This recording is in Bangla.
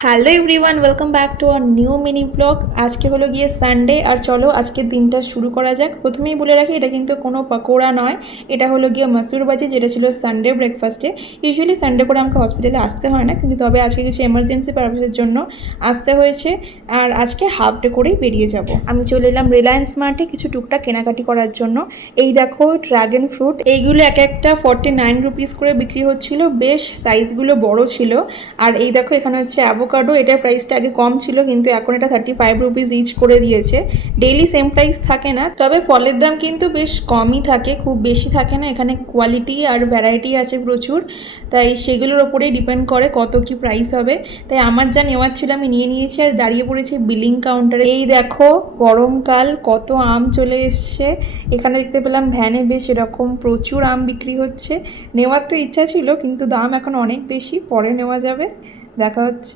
Hello everyone, welcome back to our new mini blog. আজকে হলো গিয়ে সানডে, আর চলো আজকের দিনটা শুরু করা যাক। প্রথমেই বলে রাখি, এটা কিন্তু কোনো পকোড়া নয়, এটা হলো গিয়ে মসুর ভাজি, যেটা ছিল সানডে ব্রেকফাস্টে। ইউজুয়ালি সানডে করে আমাকে হসপিটালে আসতে হয় না, কিন্তু তবে আজকে কিছু এমার্জেন্সি পারপাসের জন্য আসতে হয়েছে। আর আজকে হাফ ডে করেই বেরিয়ে যাব। আমি চলে এলাম রিলায়েন্স মার্টে কিছু টুকটাক কেনাকাটি করার জন্য। এই দেখো ড্রাগন ফ্রুট, এইগুলো এক একটা 49 রুপিস করে বিক্রি হচ্ছিল, বেশ সাইজগুলো বড় ছিল। আর এই দেখো এখানে হচ্ছে অ্যাভোকাডো, এটার প্রাইসটা আগে কম ছিল কিন্তু এখন এটা 35 রুপিস ইচ করে দিয়েছে। ডেইলি সেম প্রাইস থাকে না, তবে ফলের দাম কিন্তু বেশ কমই থাকে, খুব বেশি থাকে না। এখানে কোয়ালিটি আর ভ্যারাইটি আছে প্রচুর, তাই সেগুলোর ওপরেই ডিপেন্ড করে কত কি প্রাইস হবে। তাই আমার যা নেওয়ার ছিল আমি নিয়ে নিয়েছি আর দাঁড়িয়ে পড়েছি বিলিং কাউন্টারে। এই দেখো গরমকাল, কত আম চলে এসছে। এখানে দেখতে পেলাম ভ্যানে বেশ এরকম প্রচুর আম বিক্রি হচ্ছে। নেওয়ার তো ইচ্ছা ছিল কিন্তু দাম এখন অনেক বেশি, পরে নেওয়া যাবে। দেখা হচ্ছে।